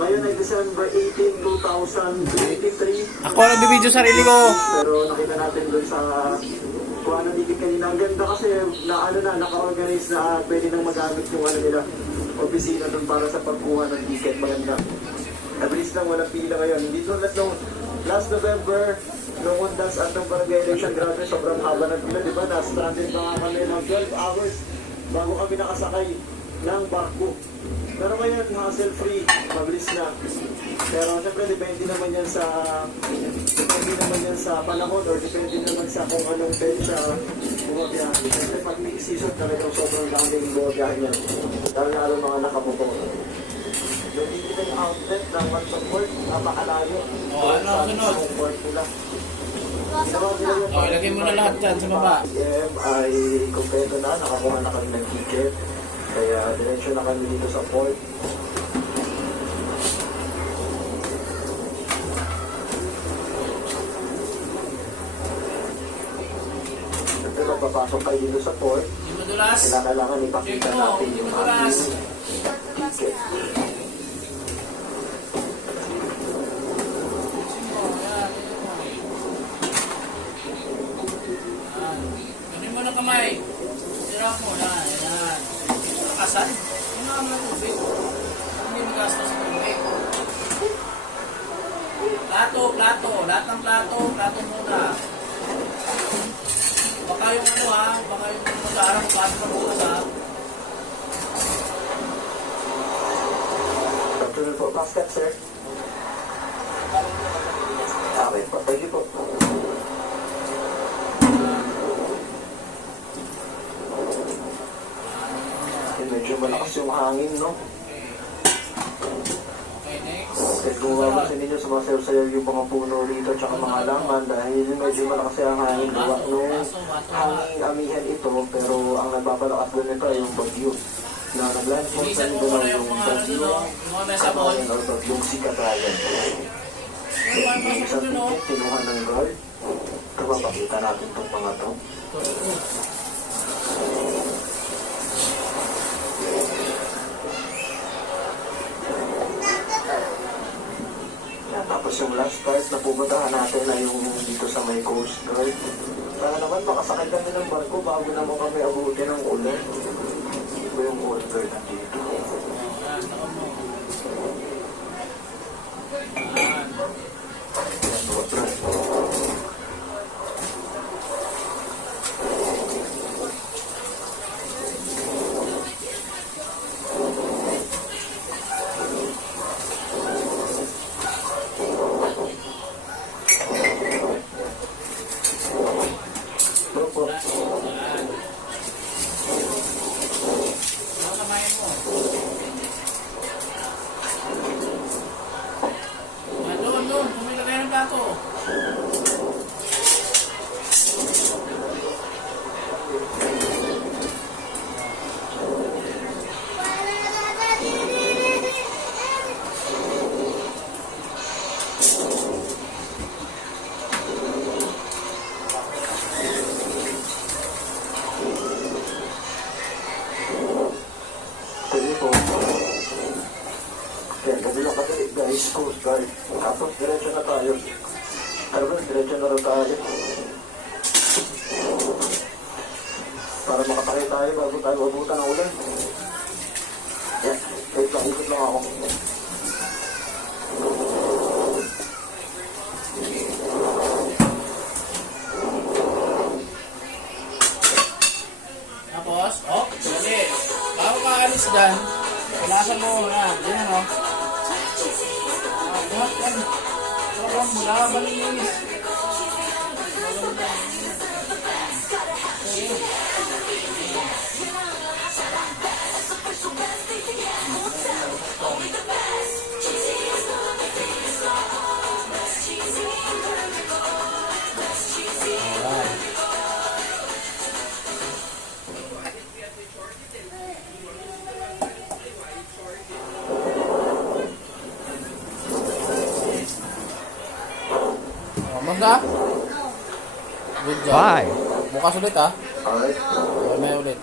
Ngayon ay December 18, 2023. Ako lang bibidyo sarili ko. Pero nakita natin doon sa kung ano dikit kanina. Ang ganda kasi naka-organize na pwede nang magamit yung nila, opisina doon para sa pagkuha ng ticket. Maganda. Nabilis lang, walang pila ngayon. Hindi tulad nung last November, nung Wondans at ng barangay election, grabe, sobrang haba ng pila, di ba? Na-stranded na nga kami ng 12 hours bago kami nakasakay ng barko. Pero ngayon, hassle-free, mabilis na. Pero siyempre, depende naman yan sa panahon or depende naman sa kung anong petsa bumabiyahe. Siyempre, pag may season talagang sobrang daming bumabiyahe yan. Dahil lalo mga nakabuto. Yung digital outlet ng Mansoport, napakalayo. Ano, sunod? Port nila. Ilagay mo na lahat dyan sa baba. Ay kompleto na, nakakuha na kami ng ticket. Kaya diretsyo na kami dito sa port. Siyempre magpapasok kayo dito sa port. Hindi mo dulas. Kailangan ipakita natin yung aming ticket. Ganin mo na kamay. Sirap mo na. Ayan. Kasan? Ano naman ang tubig? Hindi mo gastos sa tubig. Plato. Lahat ng plato. Plato muna. Baka yung baka yung mag-aarang plato pa muna sa... Afternoon po, basket, sir. Okay po, thank you po. Medyo malakas yung hangin, no? Okay, next. Kasi kung mapapansin ninyo, sumasayaw-sayaw yung mga puno rito tsaka mga halaman dahil medyo malakas yung hangin gawa nung hanging amihan ito, pero ang nagpapalakas doon nito ay yung bagyo na naglandfall sa Inisan mo Mindanao muna yung yung mga bagyo yung mga nasa ball. or bagyong Sikatayan. Yung isang ticket, kinuha ng guard. Ito, mapakita natin itong mga to. Tapos yung last part na pupuntahan natin ay yung dito sa may Coast Guard. Sana naman makasakay kami ng barko bago naman kami abutin ng ulan. Ito yung Coast Guard nandito. Yan, wala. Opo. Ano kamay mo? Doon. Kumilagay ng plato. Pwede po. Kaya kabilang kadali guys, Coast Guard. Tapos diretso na tayo. Tapos diretso na rin tayo. Para makapakay tayo bago tayo abutan ng ulan. Yan, wait lang, ikot lang ako. Tapos, dali. Bago ka alis dyan, kailasan mo na. Yan, buhat yan. Sarap mula, malinis. Mangga? Good job. Bye. Bukas ulit ha. Alright. May ulit.